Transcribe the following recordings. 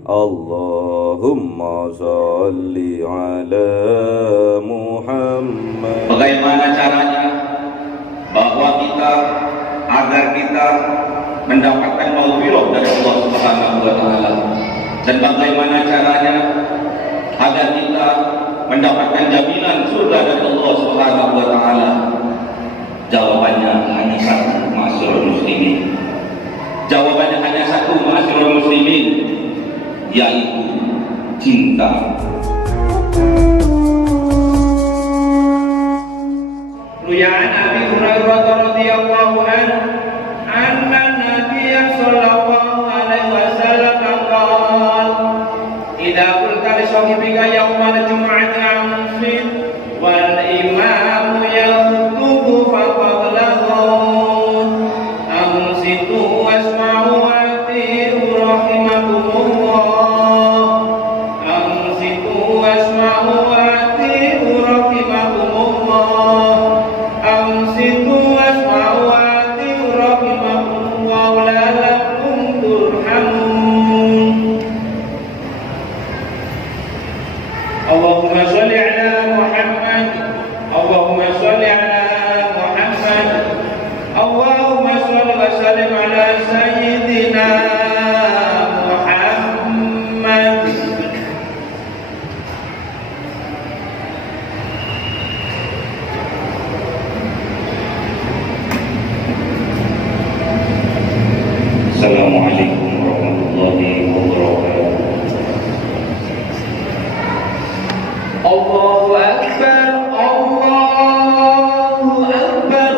Allahumma salli ala Muhammad. Bagaimana caranya bahwa agar kita mendapatkan maghfirah dari Allah Subhanahu wa taala, dan bagaimana caranya agar kita mendapatkan jaminan surga dari Allah Subhanahu wa taala? Jawabannya hanya satu, ma'asyiral muslimin. Jawabannya hanya satu, ma'asyiral muslimin, yaitu cinta. Ruyan Abi Hurairah radhiyallahu anhu anna Nabiy sallallahu alaihi wasallam qala idza qulta li sahibika yawmal jum'ati anfid wal imamu yakhutubu faqad laghawt amsitu wasma'u ati'u rahimakumullah amsitu wasma'u ati'u rahimakumullah amsitu wasma'u ati'u rahimakumullah la'allakum turhamun. Allahumma sholli ala Muhammad, Allahumma sholli ala Muhammad, Allahumma sholli wa sallim ala sayyidina Muhammad. Assalamualaikum warahmatullahi wabarakatuh. Allahu Akbar, Allahu Akbar,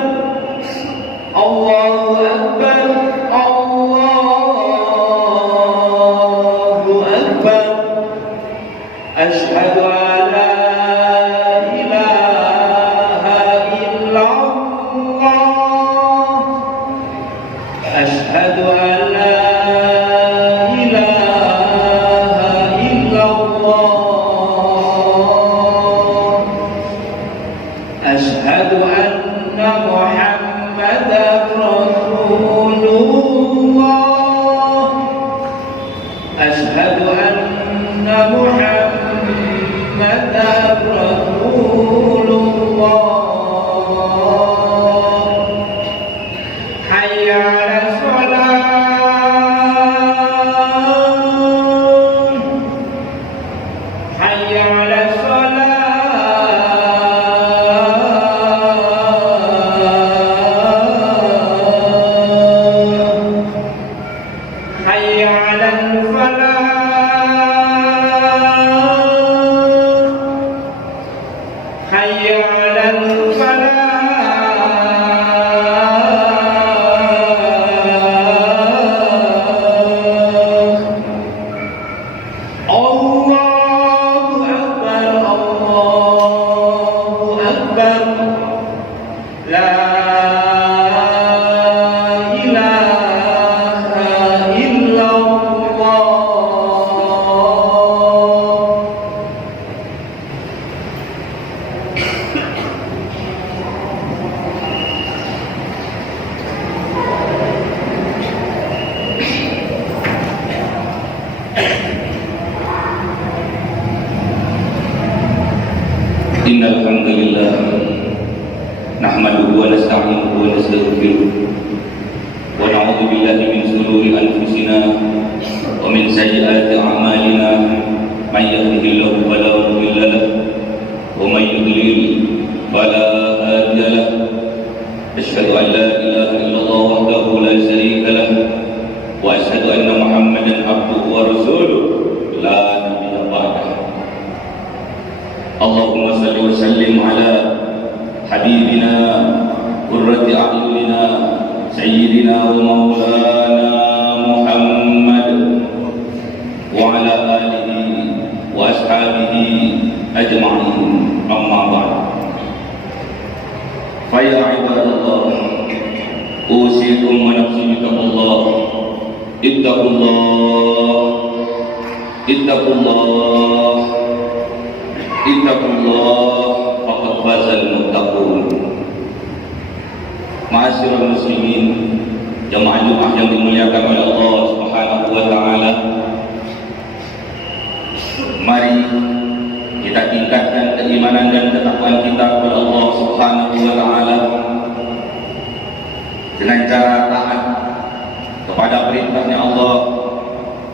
Allahu Akbar, Allahu Akbar. Asyhadu an la ilaha illallah. Asyhadu an la ilaha illallah. Asyhadu anna Muhammadar Rasulullah. Asyhadu anna Muhammadar Rasulullah. Hayya 'alas shalah. Hayya 'alas shalah. Hayya 'alal falah. Hayya 'alal falah. Allahu Akbar, Allahu Akbar. La ilaha illallah. Innal hamdalillah nahmaduhu wa nasta'inuhu wa nastaghfiruh wa na'udzu billahi min shururi anfusina wa min sayyiati a'malina may yahdihillahu fala mudilla lahu wa may yudlil fala hadiya lahu. Asyhadu an la ilaha illallah wahdahu la syarika lahu wa asyhadu anna Muhammadan abduhu wa rasuluh la nabiyya ba'dahu. Allahumma salli wa sallim ala habibina qurrati a'yunina sayyidina wa maulana Muhammad wa ala alihi wa ashabihi ajma'in, amma ba'd. Fa ya ibadallah, usikum wa nafsi bittaqullah. Ittaqullah, ittaqullah, ittaqullah, faqad fazal muttaqun. Ma'asyiral muslimin, jamaah Jumat yang dimuliakan oleh Allah Subhanahu wa taala. Mari kita tingkatkan keimanan dan ketakwaan kita kepada Allah Subhanahu wa taala dengan cara taat kepada perintahnya Allah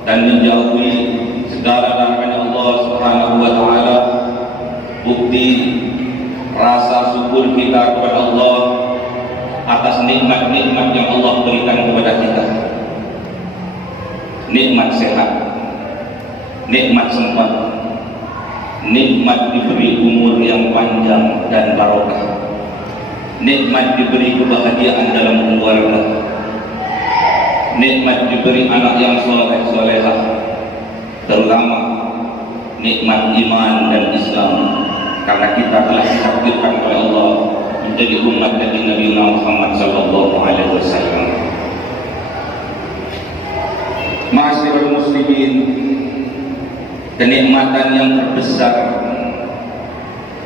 dan menjauhi segala larangan Allah Subhanahu wa taala. Bukti rasa syukur kita kepada Allah atas nikmat-nikmat yang Allah berikan kepada kita. Nikmat sehat, nikmat sempat, nikmat diberi umur yang panjang dan barokah, nikmat diberi kebahagiaan dalam keluarga, nikmat diberi anak yang soleh-solehah, terutama nikmat iman dan Islam, karena kita telah ditakdirkan oleh Allah menjadi umat dari Nabi Muhammad sallallahu alaihi wasallam. Ma'asyiral muslimin, kenikmatan yang terbesar,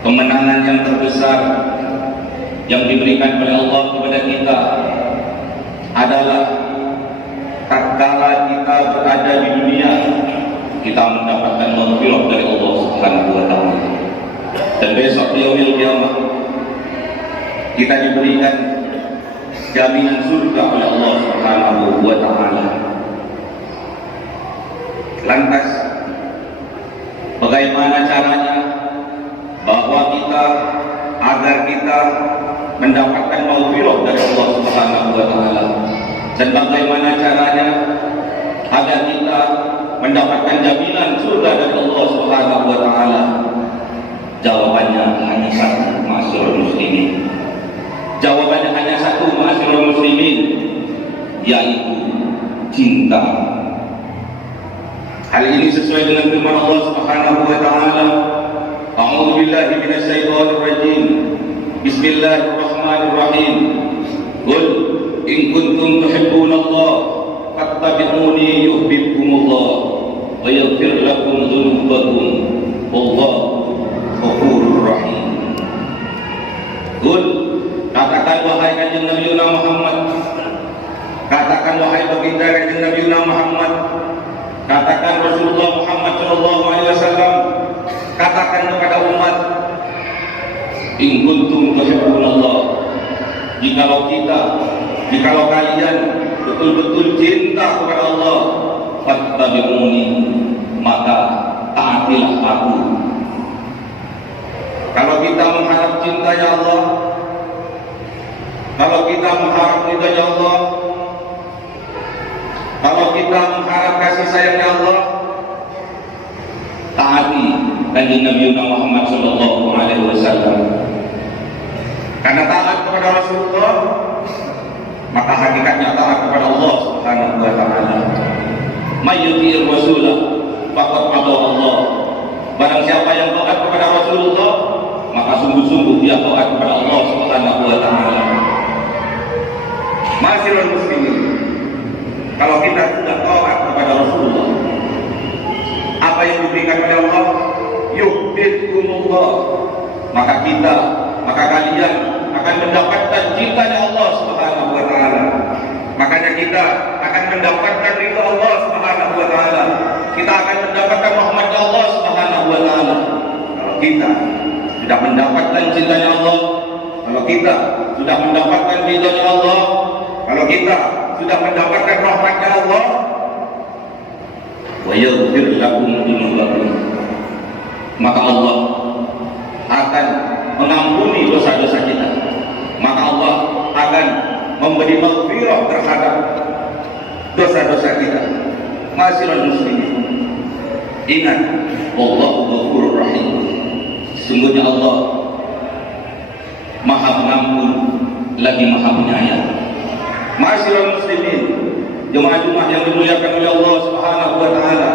kemenangan yang terbesar yang diberikan oleh Allah kepada kita adalah tatkala kita berada di dunia, kita mendapatkan maghfirah dari Allah Subhanahu wa taala. Dan besok di yaumil qiyamah kita diberikan jaminan surga oleh Allah Subhanahu wa taala. Lantas bagaimana caranya bahwa kita agar kita mendapatkan maghfirah dari Allah Subhanahu wa taala, dan bagaimana caranya agar kita mendapatkan jaminan surga dari Allah Subhanahu wa taala? Jawabannya hanya satu, ma'asyiral muslimin. Jawabannya hanya satu, ma'asyiral muslimin, yaitu cinta. Hal ini sesuai dengan firman Allah Subhanahu wa taala, A'udzu billahi minasyaitonir rajim. Bismillahirrahmanirrahim. Qul in kuntum tuhibbunallaha fattabi'uni yuhibbukumullah wa yaghfir lakum dzunubakum wallahu ghafurur rahim. Qul, katakan wahai kanjeng Nabi Muhammad, katakan wahai baginda kanjeng Nabi Muhammad, katakan Rasulullah Muhammad sallallahu alaihi wasallam, katakan kepada umat, in kuntum tuhibbunallah, jikalau kalian betul-betul cinta kepada Allah, fattabi'uni, maka taatilah aku. Kalau kita mengharap cintanya Allah, kalau kita mengharap ridhonya Allah, kalau kita mengharap kasih sayangnya Allah, taati kanjeng Nabi Muhammad sallallahu alaihi wasallam. Karena taat kepada Rasulullah, maka hakikatnya taat kepada Allah Subhanahu wa taala. May yuti'ir rasulah faqad ata Allah. Barang siapa yang taat kepada Rasulullah, maka sungguh-sungguh dia taat kepada Allah Subhanahu wa taala. Ma'asyiral muslimin, kalau kita sudah taat kepada Rasulullah, apa yang diberikan oleh Allah, yuhibbukumullah, maka kalian akan mendapatkan cintanya Allah Subhanahu wa taala. Makanya kita akan mendapatkan ridha Allah Subhanahu wa taala. Kita akan mendapatkan rahmatnya Allah Subhanahu wa taala. Kalau kita sudah mendapatkan cintanya Allah, kalau kita sudah mendapatkan ridhanya Allah, kalau kita sudah mendapatkan rahmatnya Allah, wa yaghfir lakum dzunubakum, maka Allah akan mengampuni dosa-dosa kita, maka Allah akan memberi maghfirah terhadap dosa-dosa kita. Ma'asyiral muslimin, ingat, Allahu Ghafurur Rahim. Sesungguhnya Allah Maha Pengampun lagi Maha Penyayang. Ma'asyiral muslimin, jemaah-jemaah yang dimuliakan oleh Allah Subhanahu wa taala,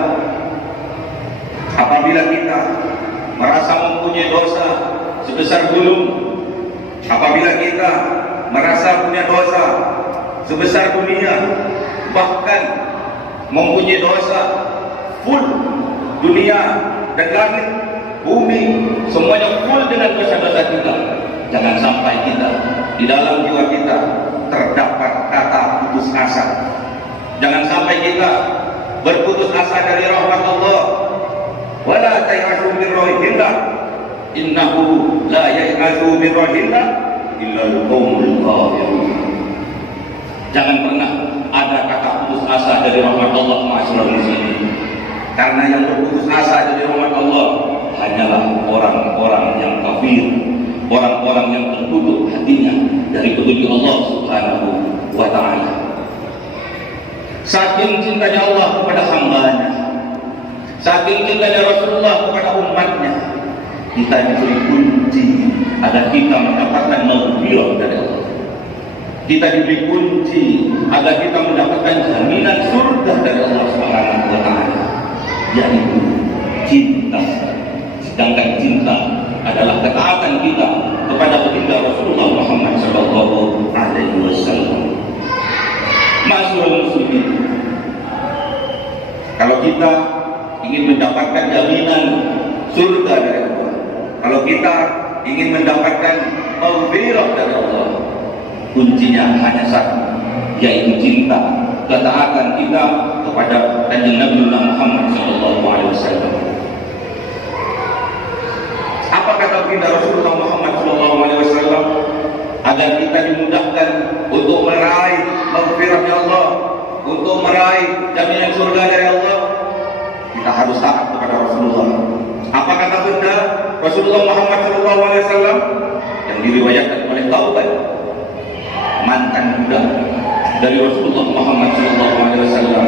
apabila kita merasa mempunyai dosa sebesar gunung, apabila kita merasa punya dosa sebesar dunia, bahkan mempunyai dosa full dunia dan langit, bumi, semuanya full dengan dosa-dosa kita, jangan sampai kita di dalam jiwa kita terdapat kata putus asa. Jangan sampai kita berputus asa dari rahmat Allah. Wala rohillah, innahu la ya'azu min rohillah illa al-qaumul kafirun. Jangan pernah ada kata putus asa dari rahmat Allah, ma'asyiral muslimin. Karena yang berputus asa dari rahmat Allah hanyalah orang-orang yang kafir, orang-orang yang tertutup hatinya dari petunjuk Allah Subhanahu wa ta'ala. Saking cintanya Allah kepada hambanya, saking cintanya Rasulullah kepada umatnya, kita diberi kunci agar kita mendapatkan maghfirah dari Allah. Kita diberi kunci agar kita mendapatkan jaminan surga dari Allah Subhanahu wa ta'ala, yaitu cinta. Sedangkan cinta adalah ketaatan kita kepada baginda Rasulullah Muhammad sallallahu alaihi wasallam. Ma'asyiral muslimin, kalau kita ingin mendapatkan jaminan surga dari Allah, kalau kita ingin mendapatkan maghfirah dari Allah, kuncinya hanya satu, yaitu cinta, ketaatan kita kepada Kanjeng Nabi Muhammad sallallahu alaihi wasallam. Apa kata baginda Rasulullah Muhammad sallallahu alaihi wasallam? Agar kita dimudahkan untuk meraih maghfirahnya Allah, untuk meraih jaminan surga dari Allah, kita harus taat kepada Rasulullah. Apa kata benda Rasulullah Muhammad sallallahu alaihi wasallam yang diriwayatkan oleh Taubat, mantan budak dari Rasulullah Muhammad sallallahu alaihi wasallam,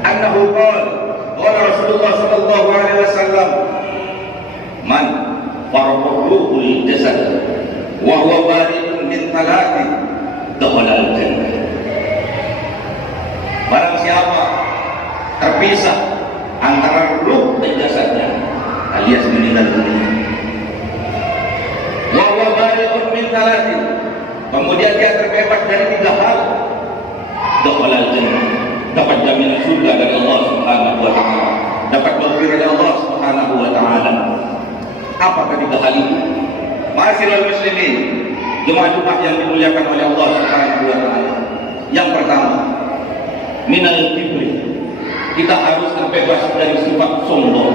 annahu qala Rasulullah sallallahu alaihi wasallam, man farqahu lil jasad wa huwa bari'un min thalathi dakhala al-jannah. Barang siapa terpisah antara ruh dan jasadnya alias meninggal dunia, wa huwa bari'un min thalathi, kemudian dia terbebas dari 3 hal, dakhala al-jannah, dapat jaminan surga dari Allah Subhanahu wa ta'ala, dapat maghfirah dari Allah Subhanahu wa ta'ala. Apa ketiga hal itu? Ma'asyiral muslimin, jemaah-jemaah yang dimuliakan oleh Allah Subhanahu wa ta'ala. Yang pertama, minal kibri, kita harus terbebas dari sifat sombong.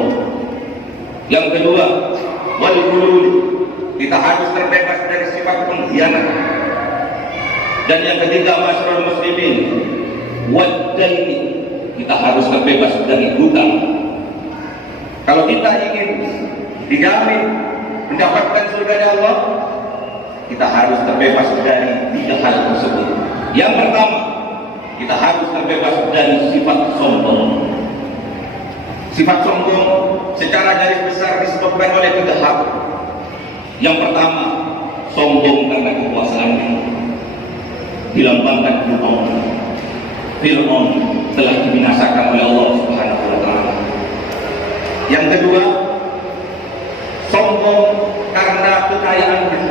Yang kedua, wal ghulul, kita harus terbebas dari sifat pengkhianat. Dan yang ketiga, ma'asyiral muslimin, wad daini, kita harus terbebas dari hutang. Kalau kita ingin dijamin mendapatkan surga Allah, kita harus terbebas dari 3 hal tersebut. Yang pertama, kita harus terbebas dari sifat sombong. Sifat sombong secara garis besar disebabkan oleh 3 hal. Yang pertama, sombong karena kekuasaannya, dilambangkan Fir'aun telah dibinasakan oleh Allah Subhanahu wa ta'ala. Yang kedua, sombong karena kekayaannya,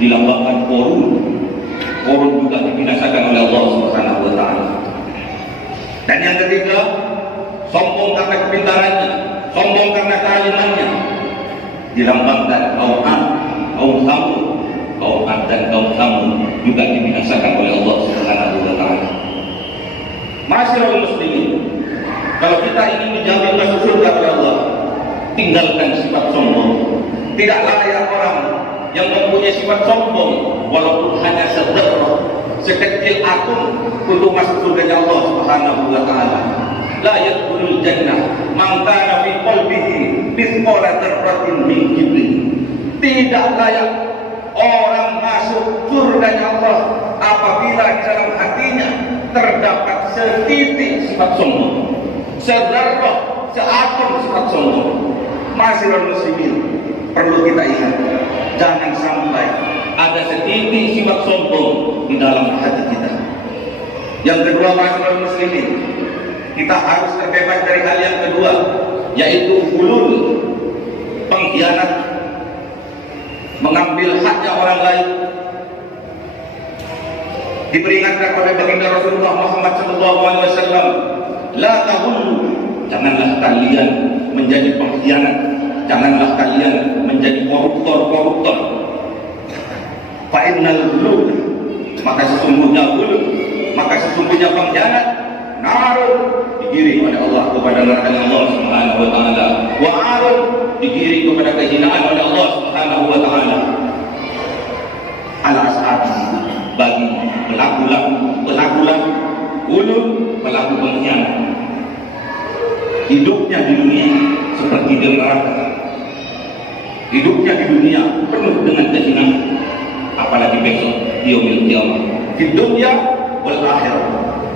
dilambangkan Korun juga dibinasakan oleh Allah Subhanahu wa ta'ala. Dan yang ketiga, sombong karena kepintarannya, sombong karena kealimannya, dilambangkan kaum Ad dan kaum Samud juga dibinasakan oleh Allah Subhanahu wa ta'ala. Ma'asyiral muslimin, kalau kita ingin menjamin masuk surga oleh Allah, tinggalkan sifat sombong. Tidak layak orang yang mempunyai sifat sombong walaupun hanya sederhana, sekecil atom untuk masuk surga Allah Subhanahu wa ta'ala. La yadkhulul jannah man kana fi qalbihi mithqala dzarratin min kibrin. Tidak layak orang masuk surga Allah apabila di dalam hatinya terdapat setitik sifat sombong, sederhana, seatom sifat sombong. Ma'asyiral muslimin, perlu kita ingat, jangan sampai ada setitik sifat sombong di dalam hati kita. Yang kedua, ma'asyiral muslimin, kita harus terbebas dari hal yang kedua, yaitu ghulul, pengkhianat, mengambil haknya orang lain. Diperingatkan oleh baginda Rasulullah Muhammad SAW, la tahullu, janganlah kalian menjadi pengkhianat, janganlah kalian menjadi koruptor. Fa'innal ghulul, maka sesungguhnya pengkhianat narun, digiring oleh Allah kepada neraka Allah Subhanahu wa ta'ala, wa arun, digiring kepada kehinaan oleh Allah Subhanahu wa taala. Al-as'ab bagi pelaku ulun, pelaku pengkhianat. Hidupnya di dunia seperti di neraka. Hidupnya di dunia penuh dengan kehinaan, apalagi besok yaumil qiyamah. Di dunia wal akhirah.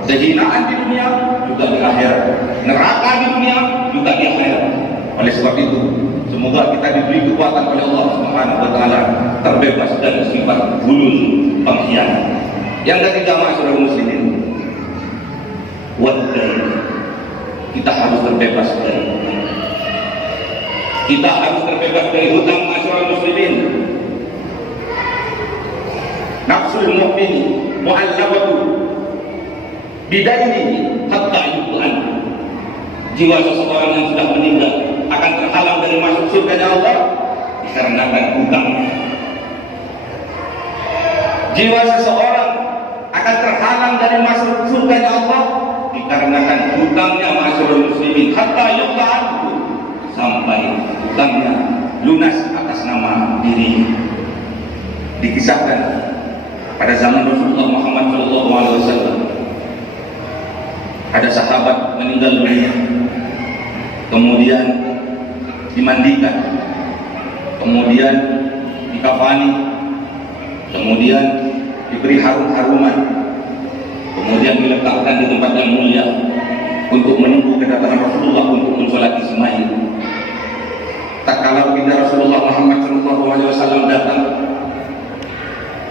Kehinaan di dunia juga di akhirat. Neraka di dunia juga di akhirat. Oleh sebab itu, semoga kita diberi kekuatan oleh Allah Subhanahu wa taala terbebas dari sifat ulun pengkhianat. Yang ketiga, masyarakat muslimin, wadain. Kita harus terbebas dari hutang. Kita harus terbebas dari hutang, masyarakat muslimin. Nafsul mu'mini mu'allabatu bidaini hatta yu'an. Jiwa seseorang yang sudah meninggal akan terhalang dari masuk surga Allah dikarenakan hutangnya. Jiwa seseorang akan terhalang dari masuk surga Allah dikarenakan hutangnya, masyarakat muslimin, hatta yu'an, sampai hutangnya lunas atas nama diri. Dikisahkan pada zaman Rasulullah Muhammad SAW, ada sahabat meninggal dunia, kemudian dimandikan, kemudian dikafani, kemudian diberi harum-haruman, kemudian diletakkan di tempat yang mulia untuk menunggu kedatangan Rasulullah untuk mensolati si mayit. Tak kala baginda Rasulullah Muhammad SAW datang,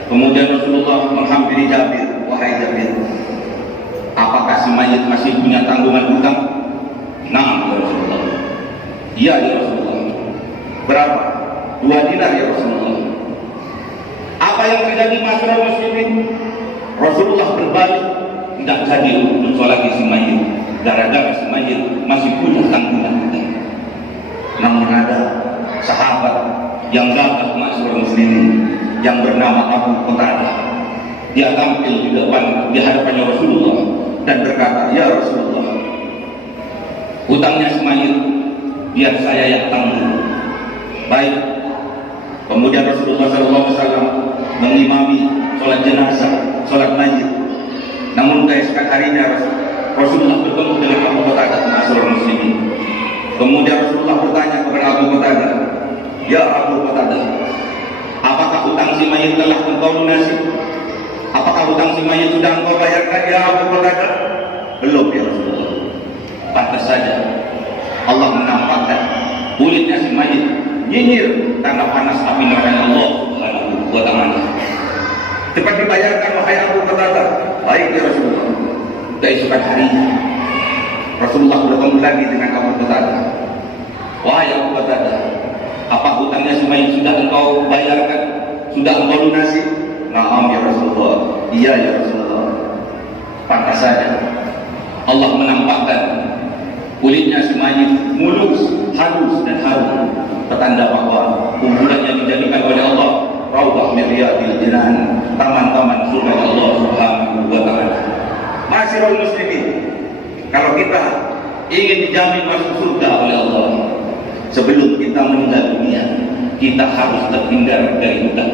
kemudian Rasulullah menghampiri Jabir, wahai Jabir, apakah si mayit masih punya tanggungan hutang? Naam ya Rasulullah. Iya ya Rasulullah. Berapa? 2 dinar ya Rasulullah. Apa yang terjadi, masyarakat muslimin? Rasulullah berbalik, tidak jadi mensolati si mayit gara-gara si mayit masih punya tanggungan hutang. Namun ada sahabat yang gagah, masyarakat muslimin, yang bernama Abu Qatadah. Dia tampil di hadapannya Rasulullah dan berkata, ya Rasulullah, hutangnya si mayit biar saya yang tanggung. Baik. Kemudian Rasulullah SAW mengimami sholat jenazah, sholat mayit. Namun keesokan harinya Rasulullah bertemu dengan Abu Qatadah, masyarakat muslimin. Kemudian Rasulullah bertanya kepada Abu Qatadah, ya Abu Qatadah, apakah hutang si mayit telah engkau lunasi? Apakah hutang si mayit sudah engkau bayarkan ya Abu Qatadah? Belum ya Rasulullah. Pantas saja Allah menampakkan kulitnya si mayit nyinyir karena panas api neraka Allah Subhanahu wa taala. Cepat dibayarkan wahai Abu Qatadah. Baik ya Rasulullah. Keesokan harinya Rasulullah bertemu lagi dengan Abu Qatadah. Wahai Abu Qatadah, apa hutangnya si mayit sudah engkau bayarkan? Sudah engkau lunasi? Naam ya Rasulullah. Iya ya Rasulullah. Pantas saja Allah menampakkan kulitnya si mayit mulus, halus dan harum, petanda bahwa kuburannya dijadikan oleh Allah raudhah min riyadil jinan, taman-taman surga Allah Subhanahu wa taala. Masyarul muslimin, kalau kita ingin dijamin masuk surga oleh Allah, sebelum kita meninggal dunia, kita harus terhindar dari hutang.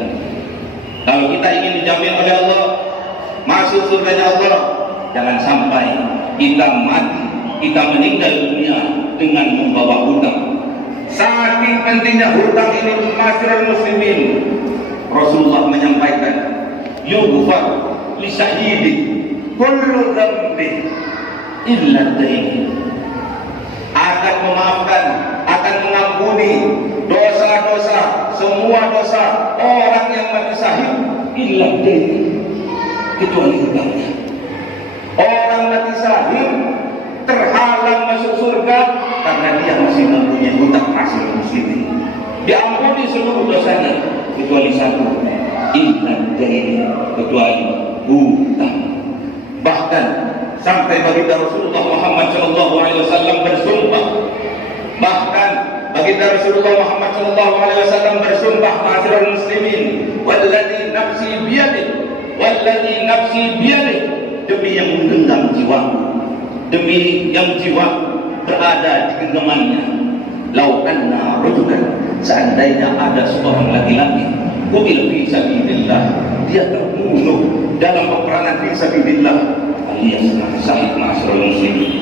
Kalau kita ingin dijamin oleh Allah masuk surganya Allah, jangan sampai kita mati, kita meninggal dunia dengan membawa hutang. Saking pentingnya hutang ini, masyarakat muslimin, Rasulullah menyampaikan, yughfar li syahidi kullu dzambin illa dain. Akan memaafkan, akan mengampuni dosa-dosa, semua dosa orang yang mati syahid illa dain, kecuali hutangnya. Orang mati syahid terhalang masuk surga karena dia masih mempunyai hutang, masih muslimin. Diampuni seluruh dosanya kecuali satu, illa dain, kecuali hutang. Bahkan sampai baginda Rasulullah Muhammad SAW bersumpah, bahkan baginda Rasulullah Muhammad SAW bersumpah, ma'asyiral muslimin, walladzi nafsi biyadih, walladzi nafsi biyadih, demi yang menggenggam jiwa, demi yang jiwa berada di genggamannya, lau anna rajulan, seandainya ada seorang laki-laki qutila fi sabilillah, dia terbunuh dalam peperangan fi sabilillah, alias syahid ma'asyiral muslimin.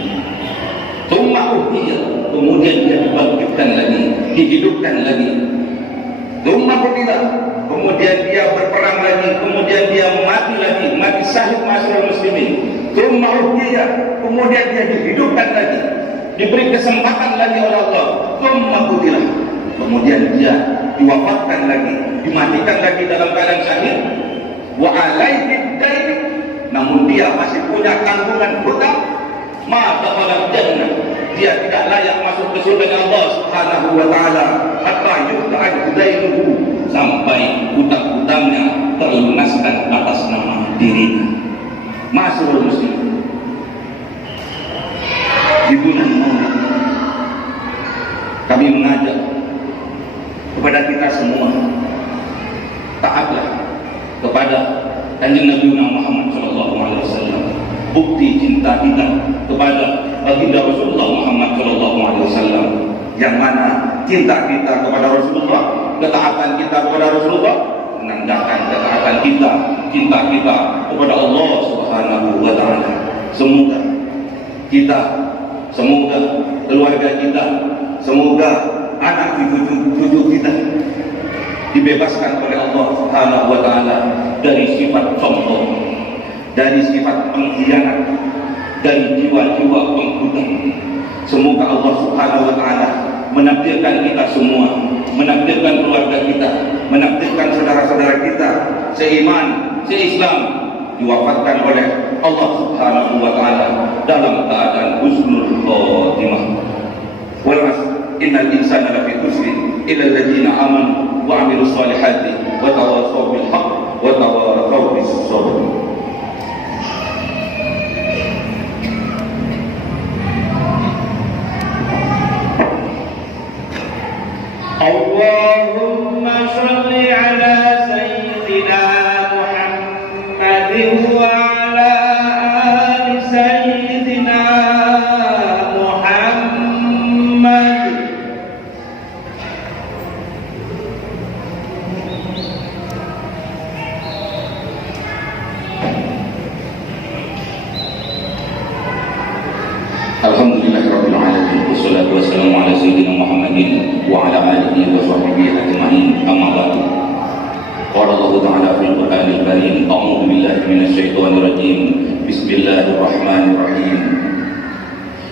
Tsumma uhyiya, kemudian dia dibangkitkan lagi, dihidupkan lagi. Tsumma qutila, kemudian dia berperang lagi, kemudian dia mati lagi, mati syahid ma'asyiral muslimin. Tsumma uhyiya, kemudian dia dihidupkan lagi, diberi kesempatan lagi oleh Allah. Tsumma qutila, kemudian dia diwafatkan lagi, dimatikan lagi dalam keadaan syahid. Wa alaihi dain, namun dia masih punya tanggungan hutang. Ma dakhala jannah, dia tidak layak masuk ke surga Allah Subhanahu wa taala hatta yuqta'a dainuhu, sampai hutang-hutangnya terlunaskan atas nama dirinya. Ma'asyiral muslimin, di bulan Maulid kami mengajak kepada kita semua, taatlah kepada Kanjeng Nabi Muhammad sallallahu alaihi wasallam. Bukti cinta kita kepada baginda Rasulullah Muhammad sallallahu alaihi wasallam, yang mana cinta kita kepada Rasulullah, ketaatan kita kepada Rasulullah menandakan ketaatan kita, cinta kita kepada Allah Subhanahu wa taala. Semoga kita, semoga keluarga kita, semoga anak cucu kita dibebaskan oleh Allah Subhanahu wa taala dari sifat sombong, dari sifat pengkhianat, dari jiwa-jiwa penghutang. Semoga Allah Subhanahu wa taala menakdirkan kita semua, menakdirkan keluarga kita, menakdirkan saudara-saudara kita seiman, seislam, diwafatkan oleh Allah Subhanahu wa taala dalam keadaan husnul khotimah. Wal innal insana lafi khusrin illa alladziina amanu wa 'amilus shalihati wa tawassaw bil haqq wa tawassaw bis sabr. Allahumma shalli ala sayyidina Muhammadin wa ala ali sayyidina Muhammad. Alhamdulillahirabbil alamin, wassalatu wassalamu ala sayyidina Muhammadin wa ala alihi wa sahbihi ajma'in. Amma ba'du. Qala Allah ta'ala fil Qur'anil Karim, a'udzu billahi minasy syaithanir rajim. Bismillahirrahmanirrahim.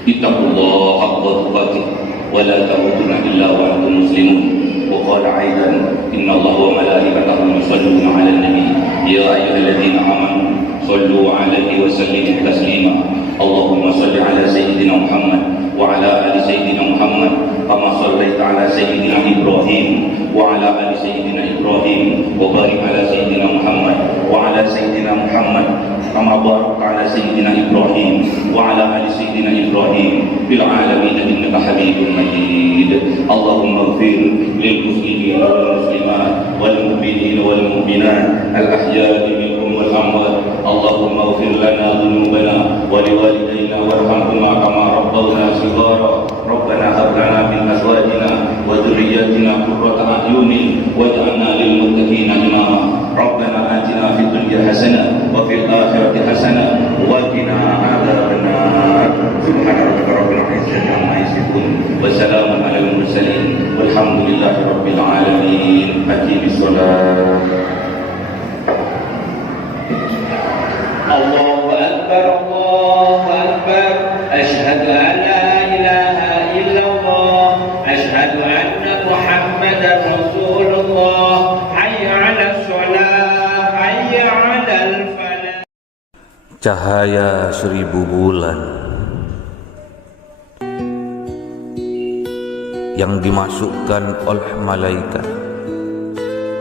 Ittaqullaha haqqa tuqatih wa la tamutunna illa wa antum muslimun. Wa qala aidan, innallaha wa malaikatahu yusholluna 'alan nabi ya ayyuhalladzina amanu shallu 'alaihi wa sallimu taslima. Allahumma shalli 'ala sayyidina Muhammad wa 'ala ali sayyidina Muhammad kama shallaita 'ala sayyidina Ibrahim wa 'ala ali sayyidina Ibrahim wa barik 'ala sayyidina Muhammad wa 'ala sayyidina Muhammad kama barakta 'ala sayyidina Ibrahim wa 'ala ali sayyidina Ibrahim fil 'alamin innaka Hamidum Majid. Allahumma ighfir lil muslimin wal muslimat wal mu'minin wal mu'minat al ahya'i minhum wal amwat. Allahumma ighfir lana dhunubana wa liwalidayna warhamhuma kama rabbawna shighara. Rabbana hab lana min azwajina wa dhurriyyatina qurrata a'yunin waj'alna lil muttaqina imama. Rabbana atina fid dunya hasanah wa fil akhirati hasanah wa qina adzabannar. Subhana rabbika rabbil izzati amma yasifun wa salamun alal mursalin walhamdulillahi rabbil alamin. Aqimis shalah. Allahu akbar, Allahu akbar. Asyhadu an la ilaha illallah, asyhadu anna Muhammadar Rasulullah. Hayya 'alas shalah, hayya 'alal falah. Cahaya 1000 bulan yang dimasukkan oleh malaikat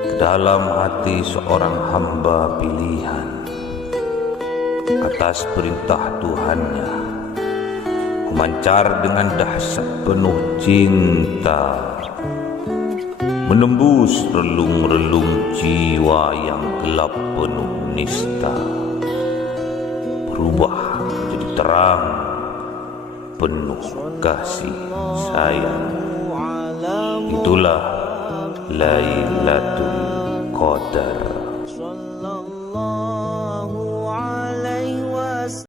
ke dalam hati seorang hamba pilihan atas perintah Tuhannya, memancar dengan dahsyat penuh cinta, menembus relung-relung jiwa yang gelap penuh nista, berubah menjadi terang penuh kasih sayang. Itulah Lailatul Qadar.